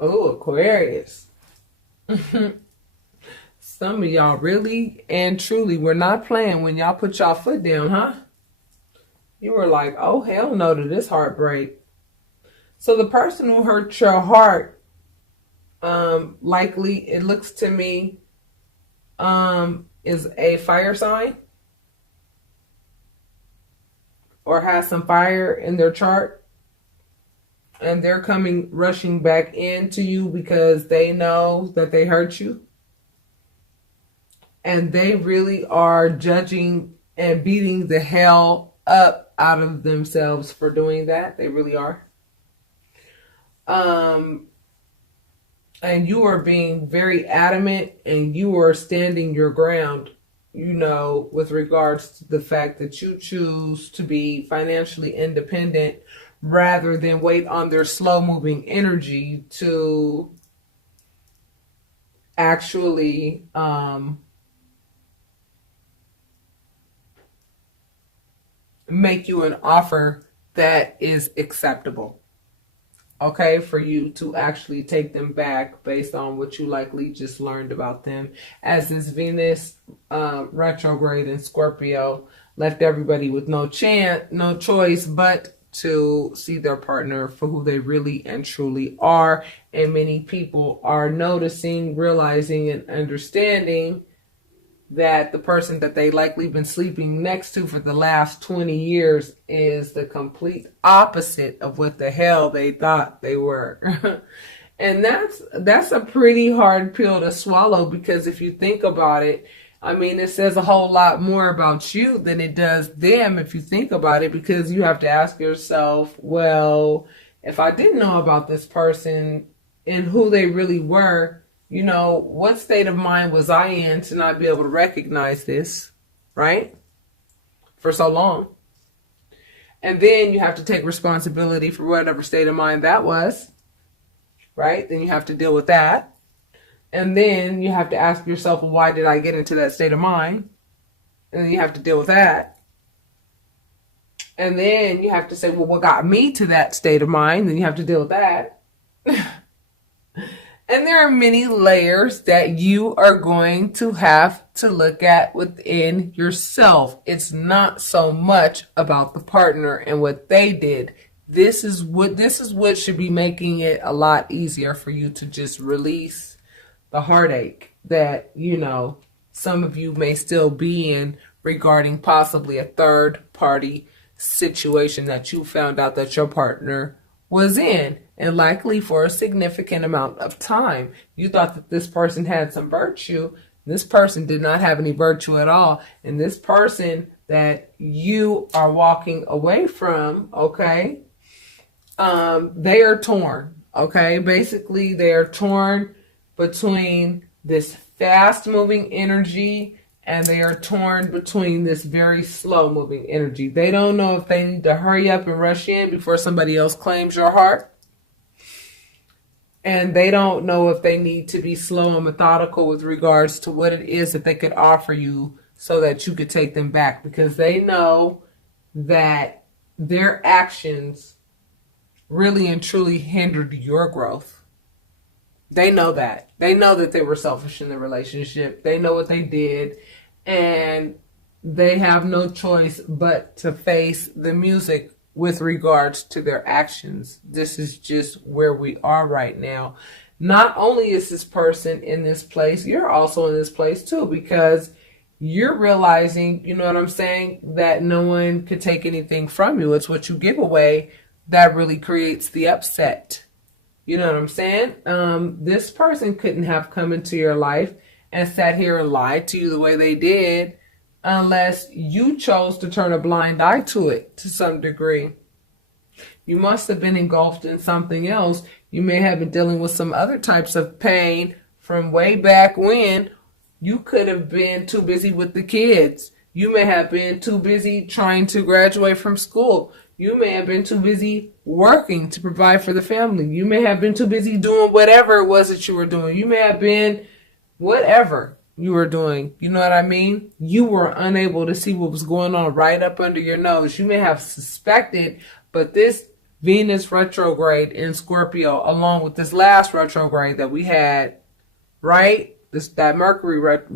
Oh, Aquarius. Some of y'all really and truly were not playing when y'all put y'all foot down, huh? You were like, oh, hell no to this heartbreak. So the person who hurt your heart, likely, it looks to me, is a fire sign or has some fire in their chart. And they're coming rushing back into you because they know that they hurt you. And they really are judging and beating the hell up out of themselves for doing that. They really are. And you are being very adamant and you are standing your ground, with regards to the fact that you choose to be financially independent rather than wait on their slow moving energy to actually make you an offer that is acceptable. Okay, for you to actually take them back based on what you likely just learned about them, as this Venus retrograde in Scorpio left everybody with no choice but to see their partner for who they really and truly are. And many people are noticing, realizing, and understanding that the person that they likely been sleeping next to for the last 20 years is the complete opposite of what the hell they thought they were. And that's a pretty hard pill to swallow, because if you think about it, I mean, it says a whole lot more about you than it does them if you think about it, because you have to ask yourself, well, if I didn't know about this person and who they really were, what state of mind was I in to not be able to recognize this, right? For so long. And then you have to take responsibility for whatever state of mind that was, right? Then you have to deal with that. And then you have to ask yourself, well, why did I get into that state of mind? And then you have to deal with that. And then you have to say, well, what got me to that state of mind? Then you have to deal with that. And there are many layers that you are going to have to look at within yourself. It's not so much about the partner and what they did. This is what should be making it a lot easier for you to just release the heartache that, some of you may still be in regarding possibly a third party situation that you found out that your partner was in, and likely for a significant amount of time. You thought that this person had some virtue. This person did not have any virtue at all. And this person that you are walking away from, okay, they are torn, okay? Basically, they are torn between this fast-moving energy and they are torn between this very slow-moving energy. They don't know if they need to hurry up and rush in before somebody else claims your heart. And they don't know if they need to be slow and methodical with regards to what it is that they could offer you so that you could take them back. Because they know that their actions really and truly hindered your growth. They know that. They know that they were selfish in the relationship. They know what they did. And they have no choice but to face the music with regards to their actions. This is just where we are right now. Not only is this person in this place, you're also in this place too, because you're realizing, you know what I'm saying, that no one could take anything from you. It's what you give away that really creates the upset. You know what I'm saying? This person couldn't have come into your life and sat here and lied to you the way they did unless you chose to turn a blind eye to it to some degree. You must have been engulfed in something else. You may have been dealing with some other types of pain from way back when. You could have been too busy with the kids. You may have been too busy trying to graduate from school. You may have been too busy working to provide for the family. You may have been too busy doing whatever it was that you were doing. You may have been whatever you were doing. You know what I mean? You were unable to see what was going on right up under your nose. You may have suspected, but this Venus retrograde in Scorpio, along with this last retrograde that we had, right? That Mercury, it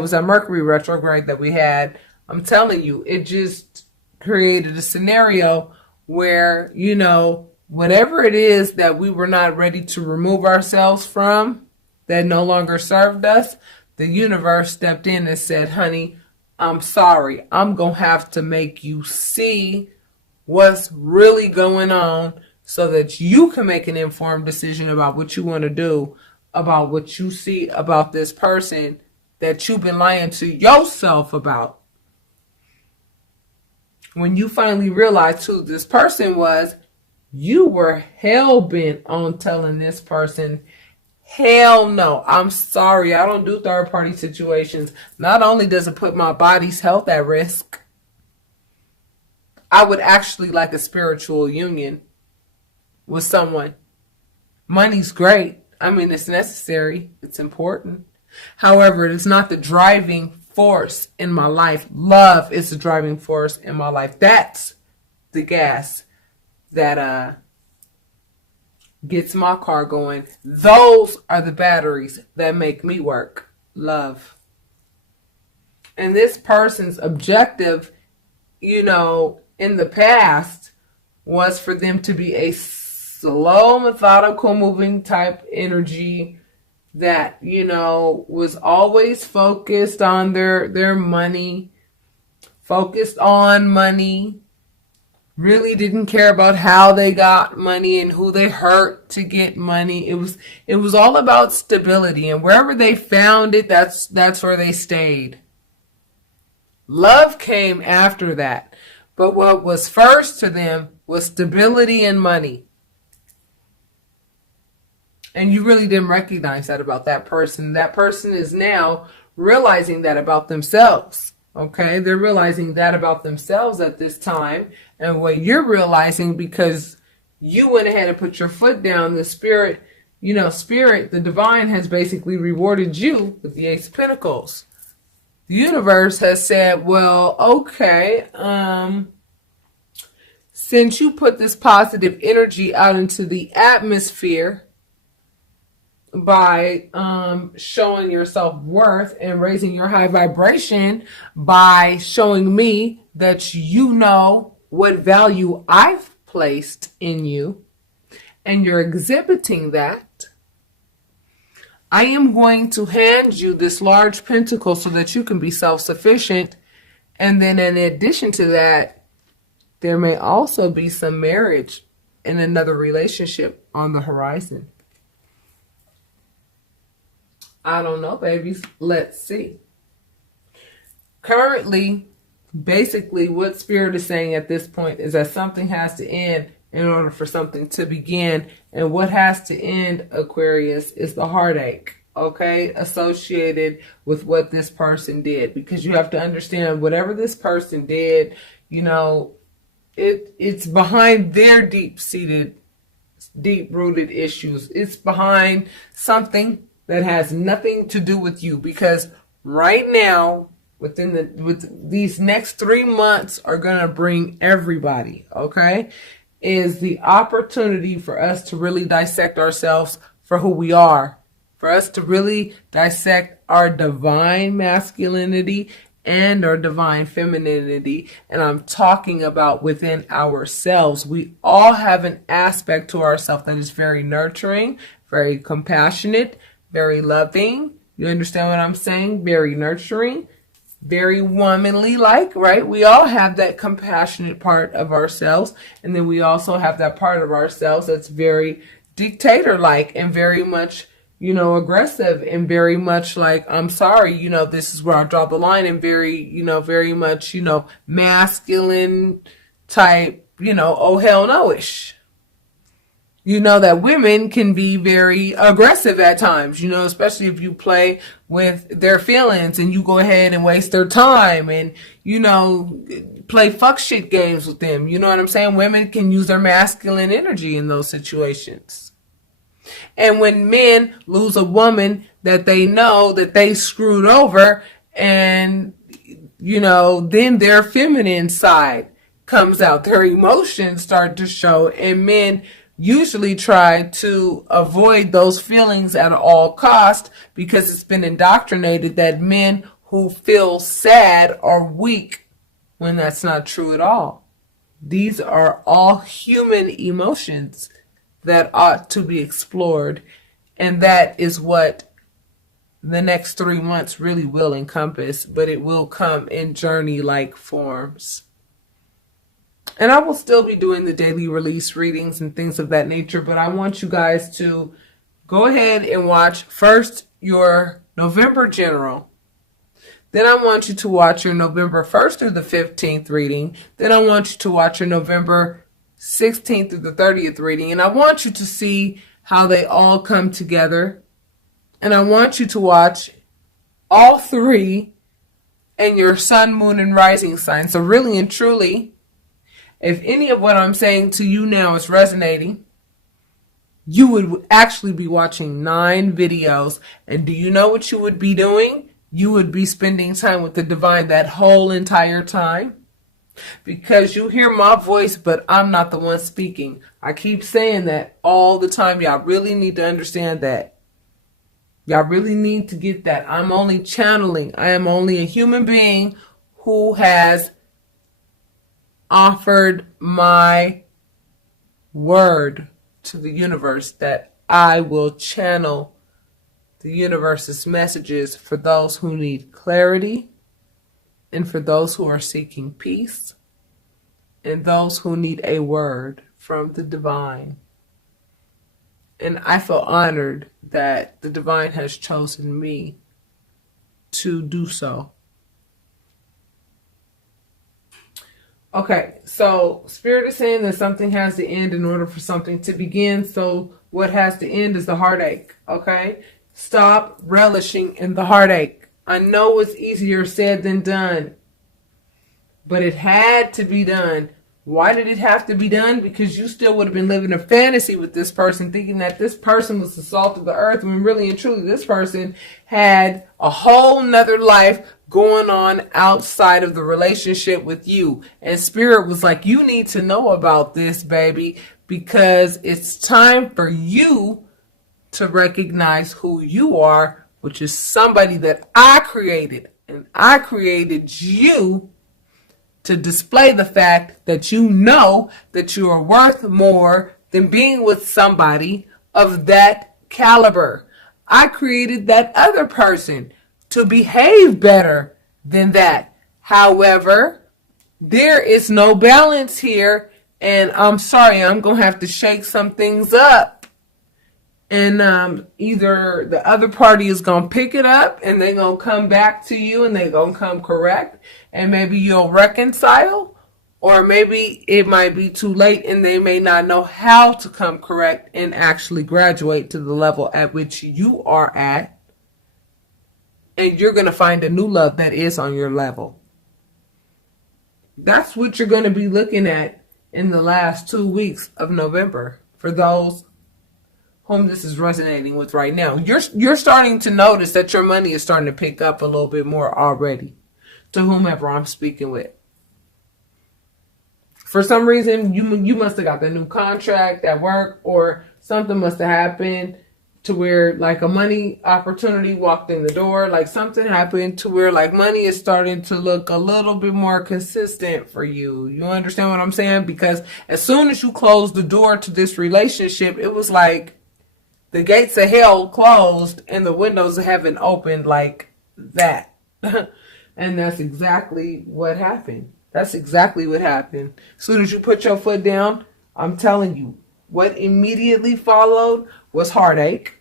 was a Mercury retrograde that we had. I'm telling you, it just created a scenario where, whatever it is that we were not ready to remove ourselves from, that no longer served us, the universe stepped in and said, honey, I'm sorry. I'm going to have to make you see what's really going on so that you can make an informed decision about what you want to do, about what you see about this person that you've been lying to yourself about. When you finally realized who this person was, you were hell-bent on telling this person, hell no, I'm sorry, I don't do third-party situations. Not only does it put my body's health at risk, I would actually like a spiritual union with someone. Money's great. I mean, it's necessary. It's important. However, it's not the driving force in my life. Love is the driving force in my life. That's the gas that gets my car going. Those are the batteries that make me work. Love. And this person's objective, in the past was for them to be a slow, methodical, moving type energy that, was always focused on their money, focused on money, really didn't care about how they got money and who they hurt to get money. It was all about stability, and wherever they found it, that's where they stayed. Love came after that. But what was first to them was stability and money. And you really didn't recognize that about that person. That person is now realizing that about themselves. Okay? They're realizing that about themselves at this time. And what you're realizing, because you went ahead and put your foot down, the spirit, the divine has basically rewarded you with the Ace of Pentacles. The universe has said, well, okay, since you put this positive energy out into the atmosphere by showing your self-worth and raising your high vibration by showing me that you know what value I've placed in you, and you're exhibiting that, I am going to hand you this large pentacle so that you can be self-sufficient. And then in addition to that, there may also be some marriage and another relationship on the horizon. I don't know, babies. Let's see. Currently, basically what Spirit is saying at this point is that something has to end in order for something to begin. And what has to end, Aquarius, is the heartache, okay, associated with what this person did. Because you have to understand, whatever this person did, it's behind their deep-seated, deep-rooted issues. It's behind something that has nothing to do with you. Because right now, with these next 3 months are going to bring everybody, okay, is the opportunity for us to really dissect ourselves for who we are, for us to really dissect our divine masculinity and our divine femininity. And I'm talking about within ourselves. We all have an aspect to ourselves that is very nurturing, very compassionate, very loving. You understand what I'm saying? Very nurturing, very womanly like, right? We all have that compassionate part of ourselves. And then we also have that part of ourselves that's very dictator-like and very much, aggressive and very much like, I'm sorry, this is where I draw the line, and very, very much, masculine type, oh hell no-ish. That women can be very aggressive at times, especially if you play with their feelings and you go ahead and waste their time and, play fuck shit games with them. You know what I'm saying? Women can use their masculine energy in those situations. And when men lose a woman that they know that they screwed over, and, then their feminine side comes out. Their emotions start to show, and men usually try to avoid those feelings at all cost because it's been indoctrinated that men who feel sad are weak, when that's not true at all. These are all human emotions that ought to be explored, and that is what the next 3 months really will encompass, but it will come in journey-like forms. And I will still be doing the daily release readings and things of that nature, but I want you guys to go ahead and watch first your November general. Then I want you to watch your November 1st through the 15th reading. Then I want you to watch your November 16th through the 30th reading. And I want you to see how they all come together. And I want you to watch all three and your sun, moon, and rising sign. So really and truly, if any of what I'm saying to you now is resonating, you would actually be watching 9 videos. And do you know what you would be doing? You would be spending time with the divine that whole entire time. Because you hear my voice, but I'm not the one speaking. I keep saying that all the time. Y'all really need to understand that. Y'all really need to get that. I'm only channeling. I am only a human being who has offered my word to the universe that I will channel the universe's messages for those who need clarity, and for those who are seeking peace, and those who need a word from the divine. And I feel honored that the divine has chosen me to do so. Okay, so Spirit is saying that something has to end in order for something to begin. So what has to end is the heartache, okay? Stop relishing in the heartache. I know it's easier said than done, but it had to be done. Why did it have to be done? Because you still would have been living a fantasy with this person, thinking that this person was the salt of the earth, when really and truly this person had a whole nother life going on outside of the relationship with you. And Spirit was like, you need to know about this, baby, because it's time for you to recognize who you are, which is somebody that I created. And I created you to display the fact that you know that you are worth more than being with somebody of that caliber. I created that other person to behave better than that. However, there is no balance here, and I'm sorry, I'm going to have to shake some things up. And either the other party is going to pick it up and they're going to come back to you and they're going to come correct, and maybe you'll reconcile, or maybe it might be too late and they may not know how to come correct and actually graduate to the level at which you are at, and you're going to find a new love that is on your level. That's what you're going to be looking at in the last 2 weeks of November for those whom this is resonating with right now. You're starting to notice that your money is starting to pick up a little bit more already, to whomever I'm speaking with. For some reason, you must have got the new contract at work, or something must have happened to where like a money opportunity walked in the door. Like something happened to where like money is starting to look a little bit more consistent for you. You understand what I'm saying? Because as soon as you closed the door to this relationship, it was like the gates of hell closed and the windows of heaven opened like that. And that's exactly what happened. That's exactly what happened. As soon as you put your foot down, I'm telling you, what immediately followed was heartache.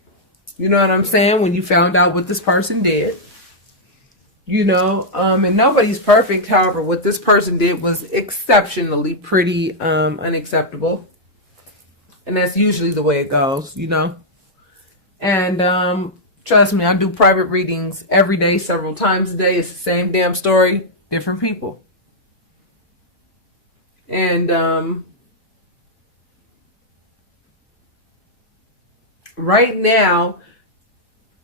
You know what I'm saying? When you found out what this person did. You know, and nobody's perfect. However, what this person did was exceptionally pretty unacceptable. And that's usually the way it goes, you know. And trust me, I do private readings every day, several times a day. It's the same damn story, different people. And right now,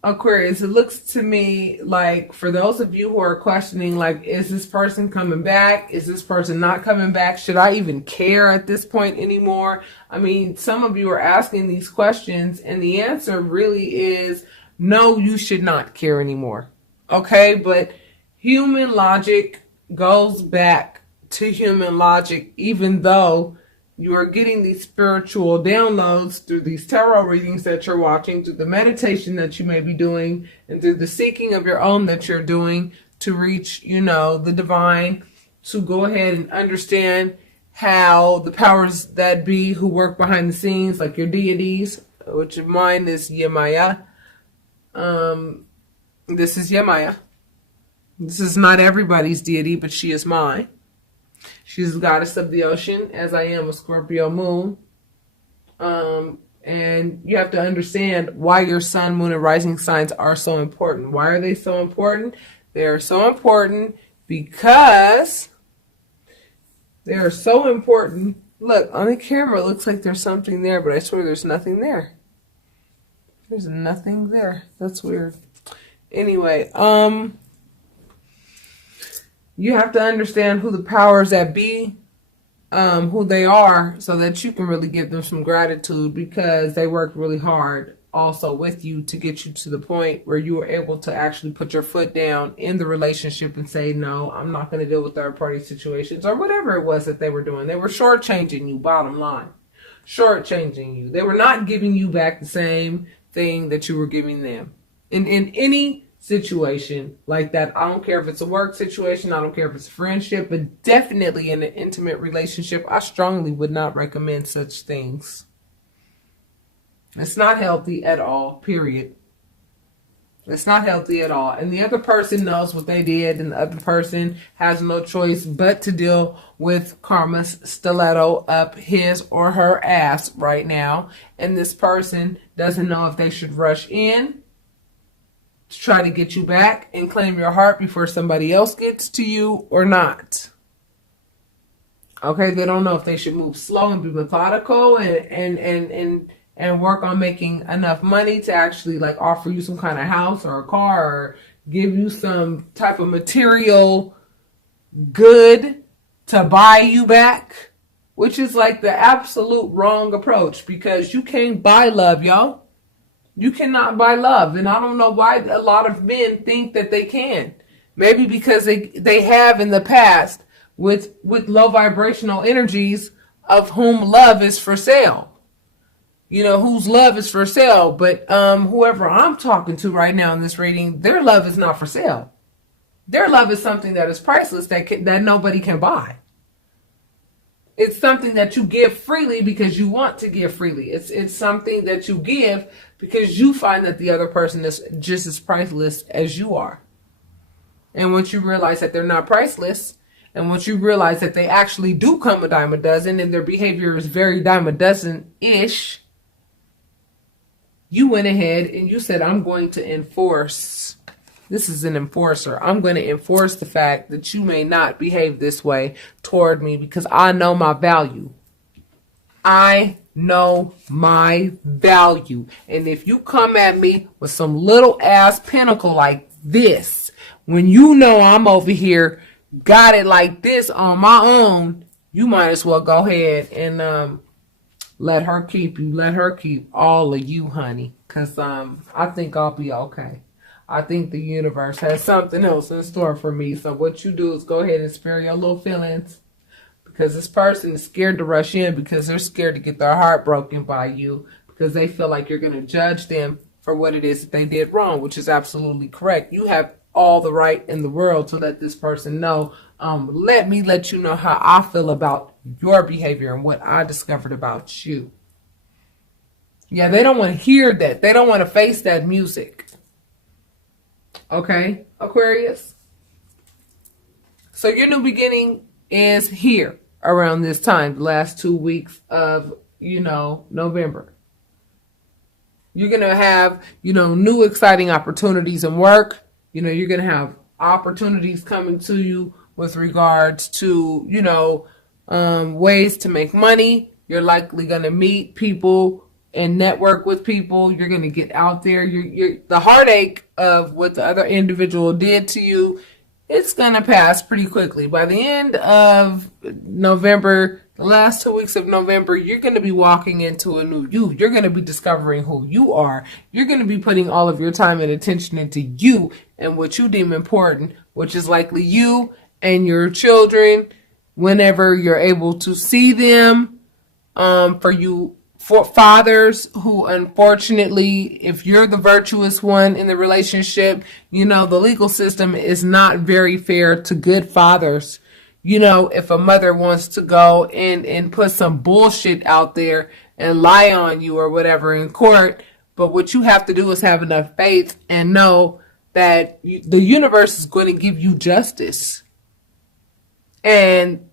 Aquarius, it looks to me like, for those of you who are questioning, like, is this person coming back? Is this person not coming back? Should I even care at this point anymore? I mean, some of you are asking these questions, and the answer really is no, you should not care anymore. Okay, but human logic goes back to human logic, even though you are getting these spiritual downloads through these tarot readings that you're watching, through the meditation that you may be doing, and through the seeking of your own that you're doing to reach, the divine, to go ahead and understand how the powers that be who work behind the scenes, like your deities, which of mine is Yemaya. This is Yemaya. This is not everybody's deity, but she is mine. She's the goddess of the ocean, as I am a Scorpio moon. And you have to understand why your sun, moon, and rising signs are so important. Why are they so important? They are so important because Look, on the camera, it looks like there's something there, but I swear there's nothing there. There's nothing there. That's weird. Anyway, you have to understand who the powers that be, who they are, so that you can really give them some gratitude, because they worked really hard also with you to get you to the point where you were able to actually put your foot down in the relationship and say, no, I'm not going to deal with third party situations, or whatever it was that they were doing. They were shortchanging you, bottom line. Shortchanging you. They were not giving you back the same thing that you were giving them. In any situation like that, I don't care if it's a work situation, I don't care if it's a friendship, but definitely in an intimate relationship, I strongly would not recommend such things. It's not healthy at all, period. It's not healthy at all. And the other person knows what they did, and the other person has no choice but to deal with karma's stiletto up his or her ass right now. And this person doesn't know if they should rush in to try to get you back and claim your heart before somebody else gets to you or not. Okay, they don't know if they should move slow and be methodical and work on making enough money to actually like offer you some kind of house or a car, or give you some type of material good to buy you back, which is like the absolute wrong approach, because you can't buy love, y'all. You cannot buy love. And I don't know why a lot of men think that they can. Maybe because they have in the past with low vibrational energies, of whom love is for sale. Whose love is for sale. But whoever I'm talking to right now in this reading, their love is not for sale. Their love is something that is priceless, that nobody can buy. It's something that you give freely because you want to give freely. It's something that you give because you find that the other person is just as priceless as you are. And once you realize that they're not priceless, and once you realize that they actually do come a dime a dozen, and their behavior is very dime a dozen-ish, you went ahead and you said, I'm going to enforce. This is an enforcer. I'm going to enforce the fact that you may not behave this way toward me, because I know my value. I know my value. And if you come at me with some little ass pinnacle like this, when you know I'm over here, got it like this on my own, you might as well go ahead and let her keep you. Let her keep all of you, honey. Because I think I'll be okay. I think the universe has something else in store for me. So what you do is go ahead and spare your little feelings. Because this person is scared to rush in, because they're scared to get their heart broken by you. Because they feel like you're going to judge them for what it is that they did wrong, which is absolutely correct. You have all the right in the world to let this person know. Let me let you know how I feel about your behavior and what I discovered about you. Yeah, they don't want to hear that. They don't want to face that music. Okay, Aquarius? So your new beginning is here around this time, the last 2 weeks of, November. You're going to have, new exciting opportunities in work. You're going to have opportunities coming to you with regards to, ways to make money. You're likely going to meet people and network with people. You're going to get out there. The heartache of what the other individual did to you, it's going to pass pretty quickly. By the end of November, the last 2 weeks of November, you're going to be walking into a new you. You're going to be discovering who you are. You're going to be putting all of your time and attention into you and what you deem important, which is likely you and your children whenever you're able to see them. For fathers who, unfortunately, if you're the virtuous one in the relationship, the legal system is not very fair to good fathers. If a mother wants to go and put some bullshit out there and lie on you or whatever in court, but what you have to do is have enough faith and know that the universe is going to give you justice. And,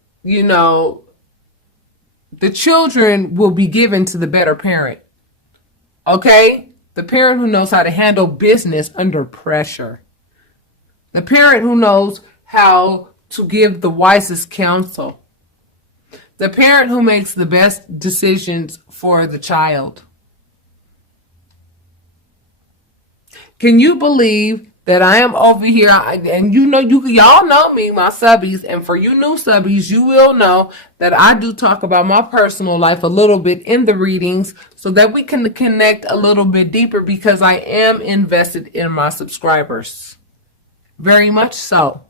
the children will be given to the better parent. Okay? The parent who knows how to handle business under pressure. The parent who knows how to give the wisest counsel. The parent who makes the best decisions for the child. Can you believe that I am over here, and y'all know me, my subbies, and for you new subbies, you will know that I do talk about my personal life a little bit in the readings so that we can connect a little bit deeper, because I am invested in my subscribers. Very much so.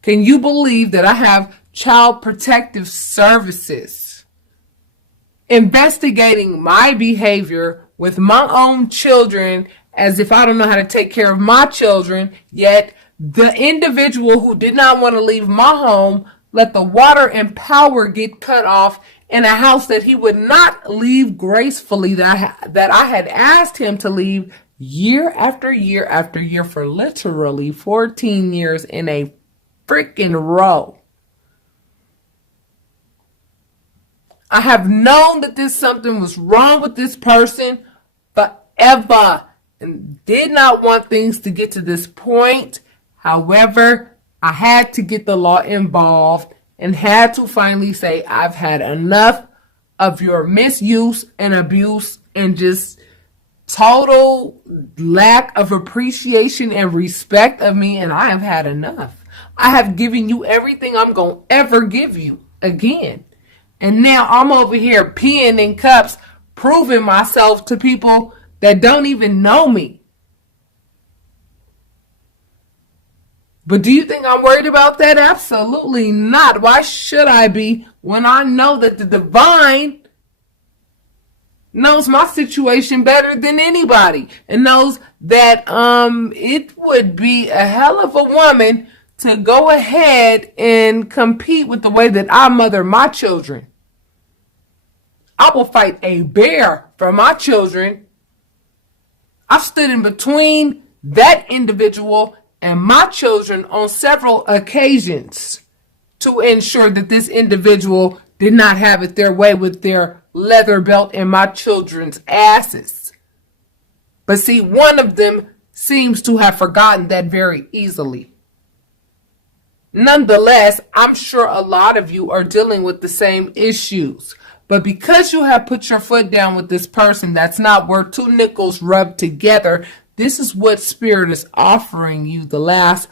Can you believe that I have child protective services investigating my behavior with my own children, as if I don't know how to take care of my children, yet the individual who did not want to leave my home let the water and power get cut off in a house that he would not leave gracefully, that I had asked him to leave year after year after year for literally 14 years in a freaking row. I have known that something was wrong with this person forever, and did not want things to get to this point. However, I had to get the law involved and had to finally say, I've had enough of your misuse and abuse and just total lack of appreciation and respect of me, and I have had enough. I have given you everything I'm going to ever give you again. And now I'm over here peeing in cups, proving myself to people that don't even know me. But do you think I'm worried about that? Absolutely not. Why should I be, when I know that the divine knows my situation better than anybody, and knows that it would be a hell of a woman to go ahead and compete with the way that I mother my children. I will fight a bear for my children. I've stood in between that individual and my children on several occasions to ensure that this individual did not have it their way with their leather belt in my children's asses. But see, one of them seems to have forgotten that very easily. Nonetheless, I'm sure a lot of you are dealing with the same issues. But because you have put your foot down with this person that's not worth two nickels rubbed together, this is what Spirit is offering you the last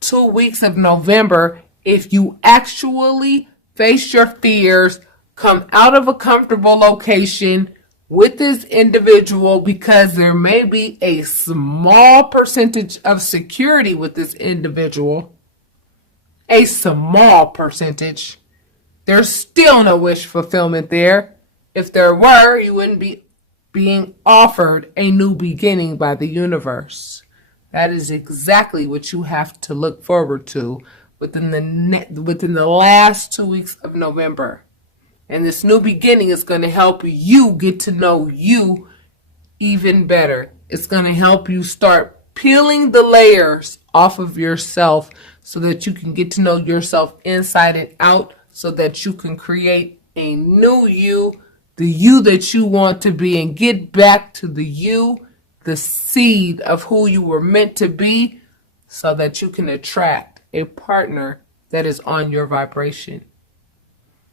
2 weeks of November. If you actually face your fears, come out of a comfortable location with this individual, because there may be a small percentage of security with this individual. A small percentage. There's still no wish fulfillment there. If there were, you wouldn't be being offered a new beginning by the universe. That is exactly what you have to look forward to within the last 2 weeks of November. And this new beginning is going to help you get to know you even better. It's going to help you start peeling the layers off of yourself so that you can get to know yourself inside and out, so that you can create a new you, the you that you want to be, and get back to the you, the seed of who you were meant to be, so that you can attract a partner that is on your vibration.